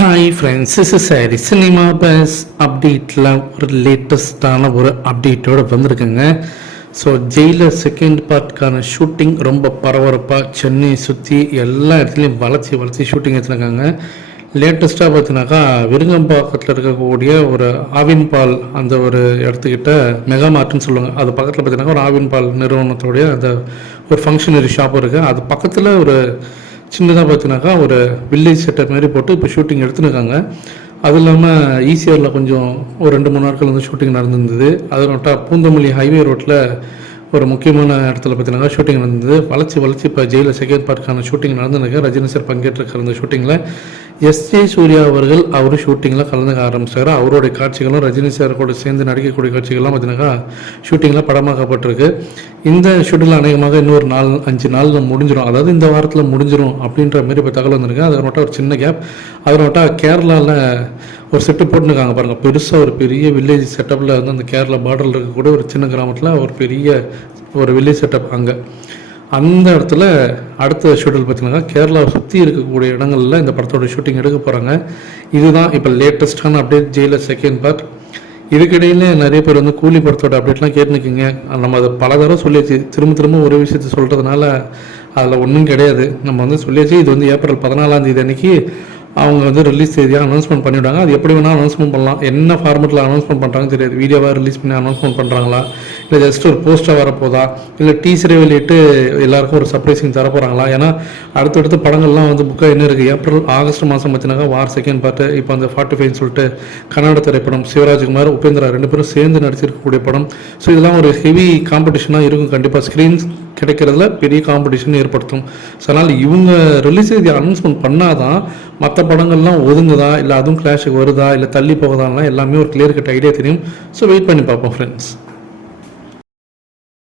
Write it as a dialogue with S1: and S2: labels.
S1: Hi friends is சாரி cinema buzz அப்டேட்டில் ஒரு லேட்டஸ்டான ஒரு அப்டேட்டோட வந்திருக்குங்க. ஸோ ஜெயிலர் செகண்ட் பார்ட்கான ஷூட்டிங் ரொம்ப பரபரப்பாக சென்னை சுற்றி எல்லா இடத்துலையும் வளர்ச்சி வளர்ச்சி ஷூட்டிங் எடுத்துருக்காங்க லேட்டஸ்ட்டாக பார்த்தீங்கன்னாக்கா விருங்கம்பாக்கத்தில் இருக்கக்கூடிய ஒரு ஆவின் பால் அந்த ஒரு இடத்துக்கிட்ட மெகா மார்ட்னு சொல்லுவாங்க. அது பக்கத்தில் பார்த்தீங்கன்னா ஒரு ஆவின் பால் நிறுவனத்துடைய அந்த ஒரு ஃபங்க்ஷனரி ஷாப் இருக்குது அது பக்கத்தில் ஒரு சின்னதாக பார்த்தீங்கன்னாக்கா ஒரு வில்லேஜ் செட்டப் மாதிரி போட்டு இப்போ ஷூட்டிங் எடுத்துருக்காங்க அது இல்லாமல் ஈசிஆரில் கொஞ்சம் ஒரு ரெண்டு மூணு நாட்கள் வந்து ஷூட்டிங் நடந்திருந்தது. அதை நோட்டா பூந்தமல்லி ஹைவே ரோட்டில் ஒரு முக்கியமான இடத்துல பார்த்தீங்கன்னா ஷூட்டிங் நடந்தது. வளர்ச்சி வளர்ச்சி இப்போ ஜெயிலில் செகண்ட் பார்க்கான ஷூட்டிங் நடந்துருக்கு ரஜினி சார் பங்கேற்றிருக்கிற அந்த ஷூட்டிங்கில் எஸ் ஜே சூர்யா அவர்கள் அவர் ஷூட்டிங்கில் கலந்துக்க ஆரம்பிச்சார். அவருடைய காட்சிகளும் ரஜினி சார் கூட சேர்ந்து நடிக்கக்கூடிய காட்சிகள்லாம் பார்த்தீங்கன்னா ஷூட்டிங்கில் படமாக்கப்பட்டிருக்கு. இந்த ஷூட்டிங்கில் அநேகமாக இன்னொரு நாலு அஞ்சு நாளில் முடிஞ்சிடும் அதாவது இந்த வாரத்தில் முடிஞ்சிடும் அப்படின்ற மாதிரி இப்போ தகவல் வந்திருக்கு. அதை மட்டும் ஒரு சின்ன கேப் அதை மட்டும் கேரளாவில் ஒரு செட்டு போட்டுருக்காங்க பாருங்கள் பெருசாக ஒரு பெரிய வில்லேஜ் செட்டப்பில் வந்து அந்த கேரளா பார்டரில் இருக்கக்கூடிய ஒரு சின்ன கிராமத்தில் ஒரு பெரிய ஒரு வில்லேஜ் செட்டப் அங்கே. அந்த இடத்துல அடுத்த ஷெடியூல் பார்த்தீங்கன்னா கேரளாவை சுற்றி இருக்கக்கூடிய இடங்களில் இந்த படத்தோட ஷூட்டிங் எடுக்க போகிறாங்க இதுதான் இப்போ லேட்டஸ்ட்டான அப்டேட் ஜெயிலர் செகண்ட் பார்ட் இதுக்கிடையில் நிறைய பேர் வந்து கூலி படத்தோட அப்டேட்லாம் கேட்டுருக்கீங்க. நம்ம அதை பல தடவை சொல்லியாச்சு. திரும்ப திரும்ப ஒரே விஷயத்த சொல்கிறதுனால அதில் ஒன்றும் கிடையாது. நம்ம வந்து சொல்லியாச்சு இது வந்து ஏப்ரல் பதினாலாம் தேதி அன்னைக்கு அவங்க வந்து ரிலீஸ் தேதியாக அனௌன்ஸ்மெண்ட் பண்ணிவிடுவாங்க. அது எப்படி வேணால் அனௌன்ஸ்மெண்ட் பண்ணலாம். என்ன ஃபார்மெட்டில் அனௌன்ஸ்மெண்ட் பண்ணுறாங்கன்னு தெரியாது. வீடியோவாக ரிலீஸ் பண்ணி அனௌன்ஸ்மெண்ட் பண்ணுறாங்களா இல்லை ஜஸ்ட் ஒரு போஸ்ட்டாக வரப்போதா இல்லை டீசரே வெளியிட்டு எல்லாருக்கும் ஒரு சர்ப்ரைசிங் தர போகிறாங்களா ஏன்னா அடுத்தடுத்து படங்கள்லாம் வந்து புக்காக என்ன இருக்குது ஏப்ரல் ஆகஸ்ட் மாதம் பார்த்தினாக்கா வார் செகண்ட் பார்ட்டு இப்போ அந்த ஃபார்ட்டி ஃபைவ்னு சொல்லிட்டு கன்னட திரைப்படம் சிவராஜ்குமார் உபேந்திரா ரெண்டு பேரும் சேர்ந்து நடிச்சிருக்கக்கூடிய படம். ஸோ இதெல்லாம் ஒரு ஹெவி காம்படிஷனாக இருக்கும். கண்டிப்பாக ஸ்க்ரீன்ஸ் கிடைக்கிறதுல பெரிய காம்படிஷன் ஏற்படுத்தும். ஸோ அதனால் இவங்க ரிலீஸ் தேதி அனௌன்ஸ்மெண்ட் பண்ணாதான் மற்ற படங்கள்லாம் ஒதுங்குதா? இல்லை அதுவும் கிளாஷுக்கு வருதா? இல்லை தள்ளி போகுதான்லாம் எல்லாமே ஒரு கிளியர் கட் ஐடியா தெரியும். ஸோ வெயிட் பண்ணி பார்ப்போம் ஃப்ரெண்ட்ஸ்